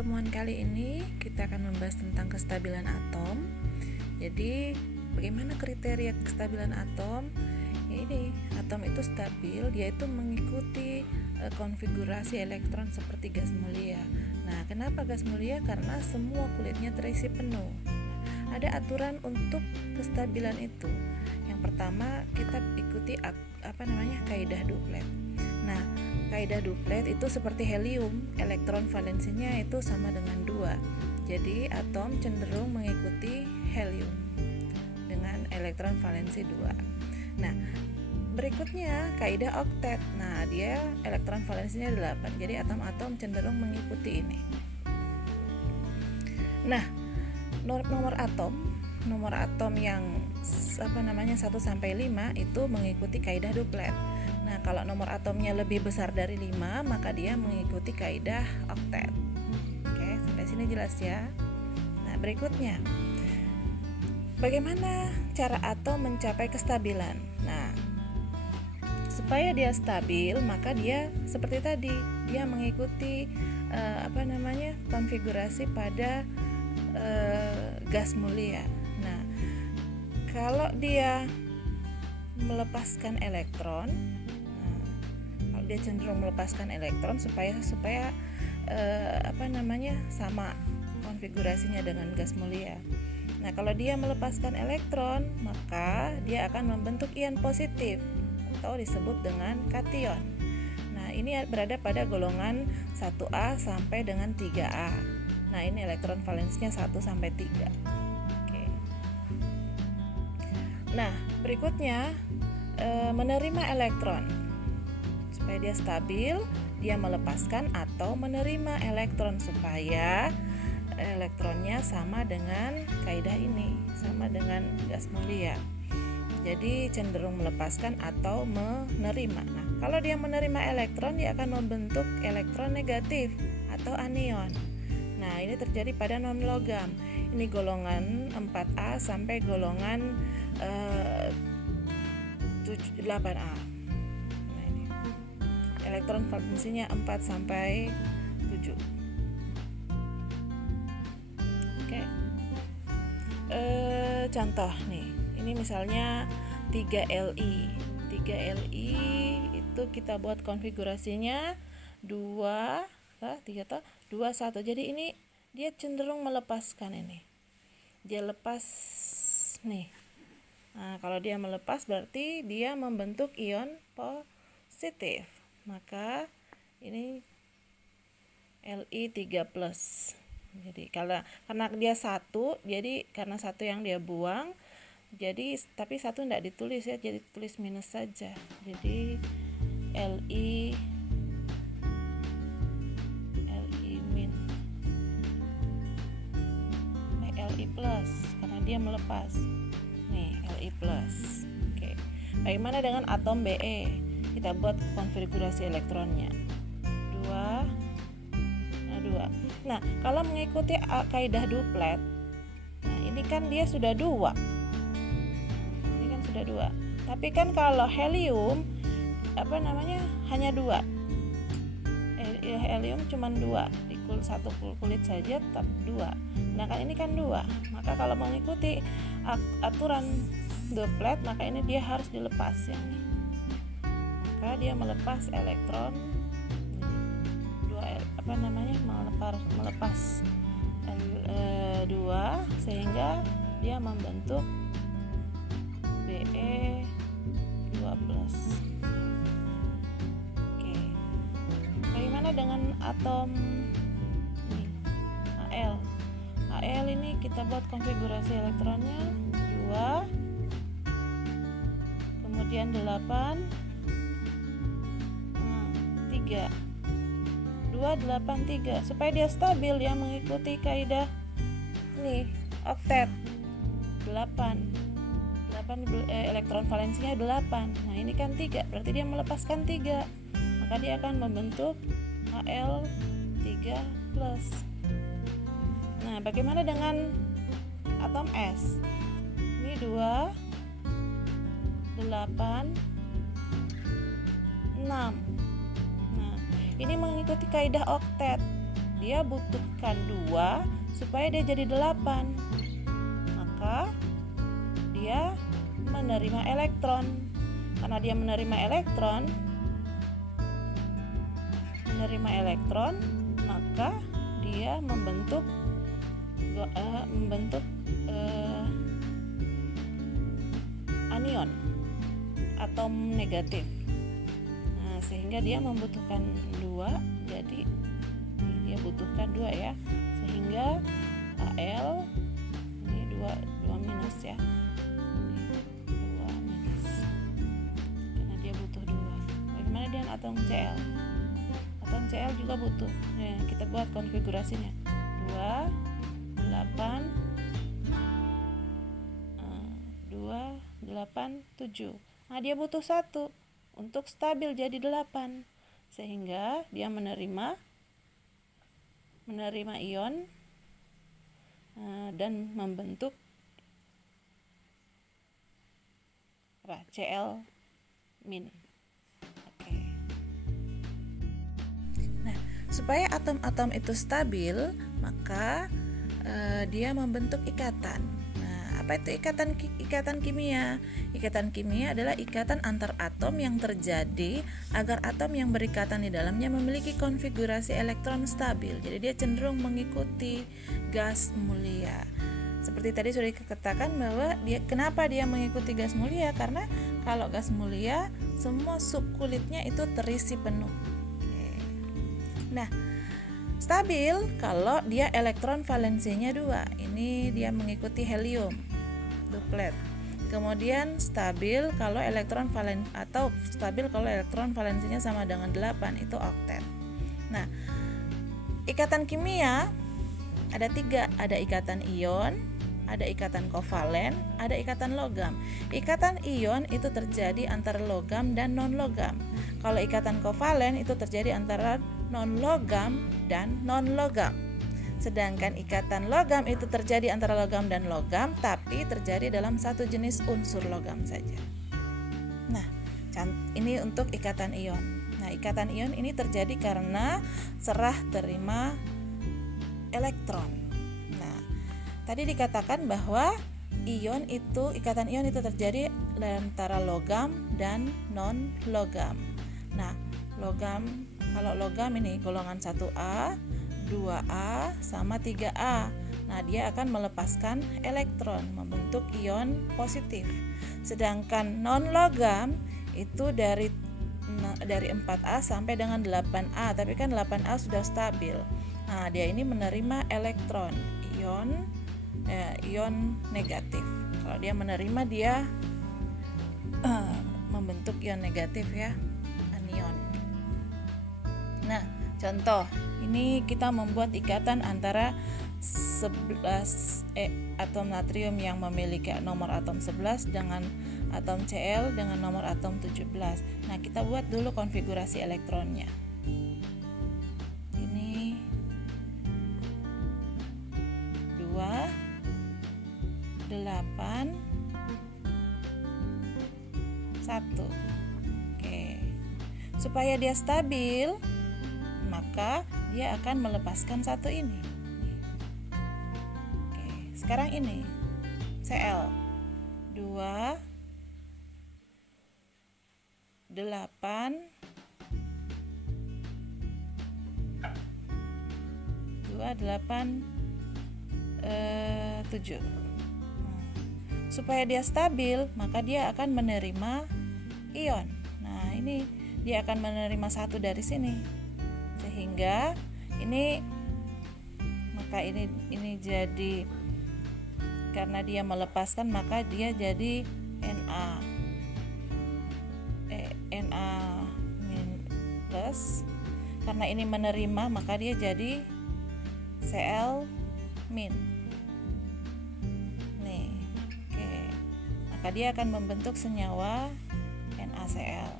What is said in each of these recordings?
pertemuan kali ini kita akan membahas tentang kestabilan atom. Jadi, bagaimana kriteria kestabilan atom? Ya ini, atom itu stabil, dia itu mengikuti konfigurasi elektron seperti gas mulia. Nah, kenapa gas mulia? Karena semua kulitnya terisi penuh. Ada aturan untuk kestabilan itu. Yang pertama, kita ikuti kaidah Duplet. Nah, kaidah Duplet itu seperti helium, elektron valensinya itu sama dengan 2. Jadi atom cenderung mengikuti helium dengan elektron valensi 2. Nah, berikutnya kaidah oktet. Nah, dia elektron valensinya 8. Jadi atom-atom cenderung mengikuti ini. Nah, nomor atom yang 1 sampai 5 itu mengikuti kaidah Duplet. Nah, kalau nomor atomnya lebih besar dari 5, maka dia mengikuti kaidah oktet. Oke, sampai sini jelas ya. Nah, berikutnya, bagaimana cara atom mencapai kestabilan? Nah, supaya dia stabil, maka dia seperti tadi, dia mengikuti konfigurasi pada gas mulia. Nah, kalau dia melepaskan elektron, kalau dia cenderung melepaskan elektron supaya sama konfigurasinya dengan gas mulia. Nah, kalau dia melepaskan elektron, maka dia akan membentuk ion positif atau disebut dengan kation. Nah, ini berada pada golongan 1A sampai dengan 3A. Nah, ini elektron valensinya 1 sampai 3. Oke. Nah, berikutnya menerima elektron. Supaya dia stabil, dia melepaskan atau menerima elektron supaya elektronnya sama dengan kaidah ini, sama dengan gas mulia. Jadi cenderung melepaskan atau menerima. Nah, kalau dia menerima elektron, dia akan membentuk elektron negatif atau anion. Nah, ini terjadi pada non-logam. Ini golongan 4A sampai golongan 8A. Nah, ini elektron valensinya 4 sampai 7. Oke. Contoh nih. Ini misalnya 3Li. 3Li itu kita buat konfigurasinya 2 1. Jadi ini dia cenderung melepaskan ini. Dia lepas nih. Nah, kalau dia melepas berarti dia membentuk ion positif. Maka ini Li3+. Jadi karena dia 1, jadi karena 1 yang dia buang, jadi tapi 1 tidak ditulis ya, jadi tulis minus saja. Jadi Li plus karena dia melepas. Nih, Li plus. Oke. Bagaimana dengan atom Be? Kita buat konfigurasi elektronnya. 2. Nah, kalau mengikuti kaidah Duplet, nah ini kan dia sudah 2. Ini kan sudah 2. Tapi kan kalau helium hanya 2. Helium cuma 2. Satu kulit saja tetap 2. Nah, kan ini kan 2. Maka kalau mengikuti aturan Duplet, maka ini dia harus dilepas yang ini. Maka dia melepas elektron melepas 2 sehingga dia membentuk Be2+. Oke. Bagaimana dengan atom Al? Al ini kita buat konfigurasi elektronnya 2, kemudian 8, 3. 2, 8, 3. Supaya dia stabil, dia mengikuti kaidah nih, oktet. 8 elektron valensinya 8. Nah, ini kan 3, berarti dia melepaskan 3. Maka dia akan membentuk Al3+. Nah, bagaimana dengan atom S? Ini 2, 8, 6. Nah, ini mengikuti kaidah oktet. dia butuhkan 2 supaya dia jadi 8. Maka dia menerima elektron. Karena dia menerima elektron, maka dia membentuk anion atom negatif. Nah, sehingga dia membutuhkan 2, jadi dia butuhkan 2 ya. Sehingga Al ini 2 minus ya. 2 minus. Karena dia butuh 2. Bagaimana dengan atom Cl? Atom Cl juga butuh. Nah, kita buat konfigurasinya. 2 8 7. Nah, dia butuh 1 untuk stabil jadi 8. Sehingga dia menerima ion dan membentuk Cl-. Oke. Nah, supaya atom-atom itu stabil, maka dia membentuk ikatan. Nah, apa itu ikatan kimia? Ikatan kimia adalah ikatan antar atom yang terjadi agar atom yang berikatan di dalamnya memiliki konfigurasi elektron stabil. Jadi dia cenderung mengikuti gas mulia. Seperti tadi sudah dikatakan bahwa kenapa dia mengikuti gas mulia? Karena kalau gas mulia semua subkulitnya itu terisi penuh. Oke. Nah, stabil kalau dia elektron valensinya 2. Ini dia mengikuti helium, duplet. Kemudian stabil kalau elektron valensinya sama dengan 8, itu oktet. Nah, ikatan kimia ada 3, ada ikatan ion, ada ikatan kovalen, ada ikatan logam. Ikatan ion itu terjadi antara logam dan non-logam. Kalau ikatan kovalen itu terjadi antara non-logam dan non-logam. Sedangkan ikatan logam itu terjadi antara logam dan logam, tapi terjadi dalam satu jenis unsur logam saja. Nah, ini untuk ikatan ion. Nah, ikatan ion ini terjadi karena serah terima elektron. Nah, tadi dikatakan bahwa ikatan ion itu terjadi antara logam dan non-logam. Nah, kalau logam ini golongan 1A, 2A, sama 3A. Nah, dia akan melepaskan elektron, membentuk ion positif. Sedangkan non-logam itu dari 4A sampai dengan 8A, tapi kan 8A sudah stabil. Nah, dia ini menerima elektron, ion negatif. Kalau dia menerima, dia membentuk ion negatif ya, anion. Nah, contoh, ini kita membuat ikatan antara 11 atom natrium yang memiliki nomor atom 11 dengan atom Cl dengan nomor atom 17. Nah, kita buat dulu konfigurasi elektronnya. Ini 2 8 1. Oke. Supaya dia stabil, maka dia akan melepaskan satu ini. Oke, sekarang ini Cl 2 8 7. Supaya dia stabil, maka dia akan menerima ion. Nah, ini dia akan menerima 1 dari sini. Sehingga ini jadi, karena dia melepaskan, maka dia jadi Na plus. Karena ini menerima, maka dia jadi Cl min. Nih, oke. Maka dia akan membentuk senyawa NaCl.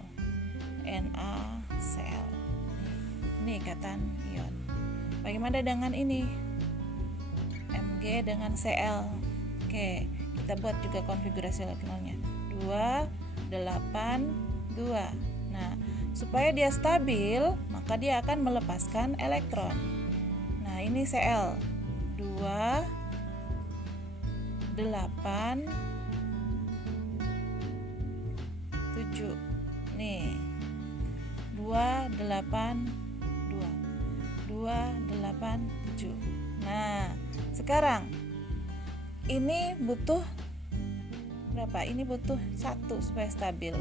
Ini ikatan ion. Bagaimana dengan ini? Mg dengan Cl. Oke, kita buat juga konfigurasi elektronnya. 2 8 2. Nah, supaya dia stabil, maka dia akan melepaskan elektron. ini Cl 2 8 7 nih 2 8 7. Nah sekarang ini butuh berapa? Ini butuh 1 supaya stabil,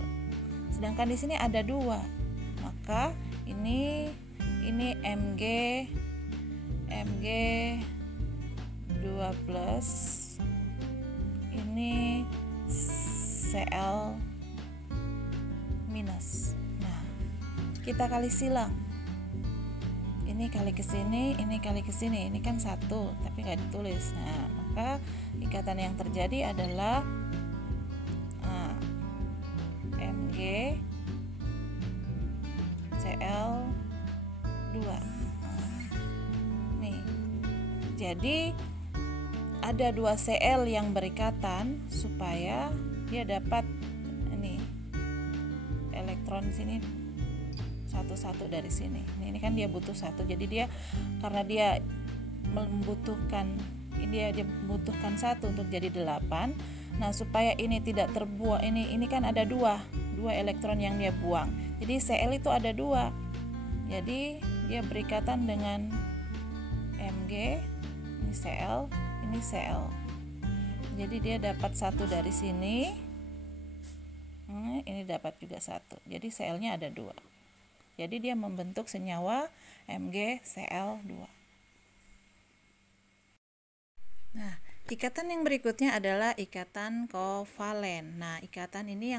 sedangkan di sini ada 2, maka ini Mg 2 plus, ini Cl minus. Nah kita kali silang, ini kali ke sini, ini kali ke sini, ini kan 1 tapi nggak ditulis. Nah maka ikatan yang terjadi adalah Mg Cl 2. Nih, jadi ada 2 Cl yang berikatan supaya dia dapat ini elektron sini satu-satu dari sini. Ini kan dia butuh 1, jadi dia karena dia membutuhkan dia membutuhkan 1 untuk jadi 8. Nah supaya ini tidak terbuang, ini kan ada 2 elektron yang dia buang, jadi Cl itu ada 2, jadi dia berikatan dengan Mg, ini Cl, ini Cl, jadi dia dapat 1 dari sini, ini dapat juga 1, jadi Cl nya ada 2, jadi dia membentuk senyawa MgCl2. Nah ikatan yang berikutnya adalah ikatan kovalen. Nah, ikatan ini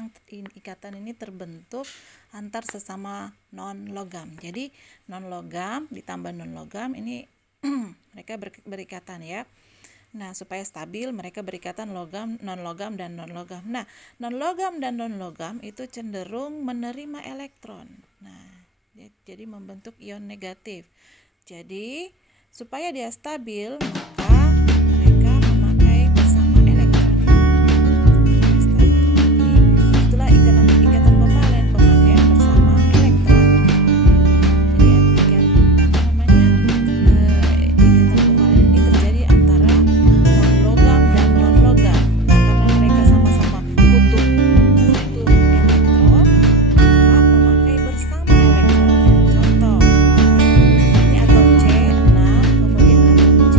terbentuk antar sesama non logam. Jadi non logam ditambah non logam ini mereka berikatan ya. Nah, supaya stabil mereka berikatan logam, non logam dan non logam. Nah, non logam dan non logam itu cenderung menerima elektron. Nah, jadi membentuk ion negatif. Jadi supaya dia stabil maka mereka memakai bersama elektron. Jadi itulah ikatan kovalen, pemakaian bersama elektron. Jadi ikatan kovalen ini terjadi antara non logam dan non logam. Nah, karena mereka sama-sama butuh elektron, maka memakai bersama elektronnya. Contoh, ini atom C6, kemudian atom C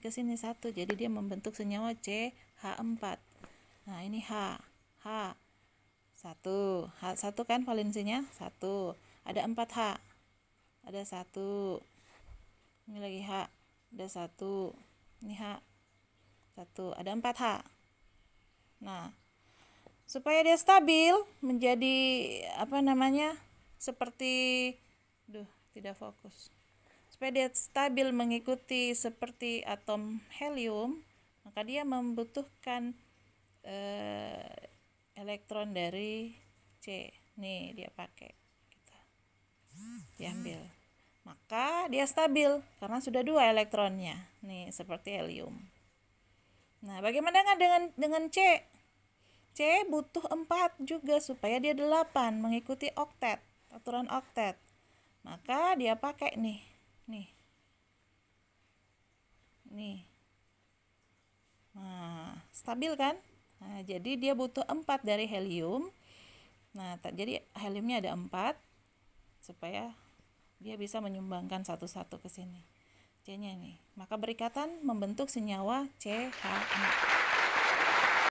ke sini 1, jadi dia membentuk senyawa CH4. Nah, ini H 1 kan valensinya 1, ada 4H, ada 1, ini lagi H, ada 1, ini H 1, ada 4H. Nah, supaya dia stabil menjadi seperti tidak fokus. Supaya dia stabil mengikuti seperti atom helium, maka dia membutuhkan elektron dari C. Nih dia pakai, kita diambil, maka dia stabil karena sudah 2 elektronnya. Nih seperti helium. Nah, bagaimana dengan C? C butuh 4 juga supaya dia 8, mengikuti oktet, aturan oktet. Maka dia pakai nih. Nah, stabil kan? Nah, jadi dia butuh 4 dari helium. Nah, jadi heliumnya ada 4 supaya dia bisa menyumbangkan satu-satu ke sini. C-nya ini. Maka berikatan membentuk senyawa CH4.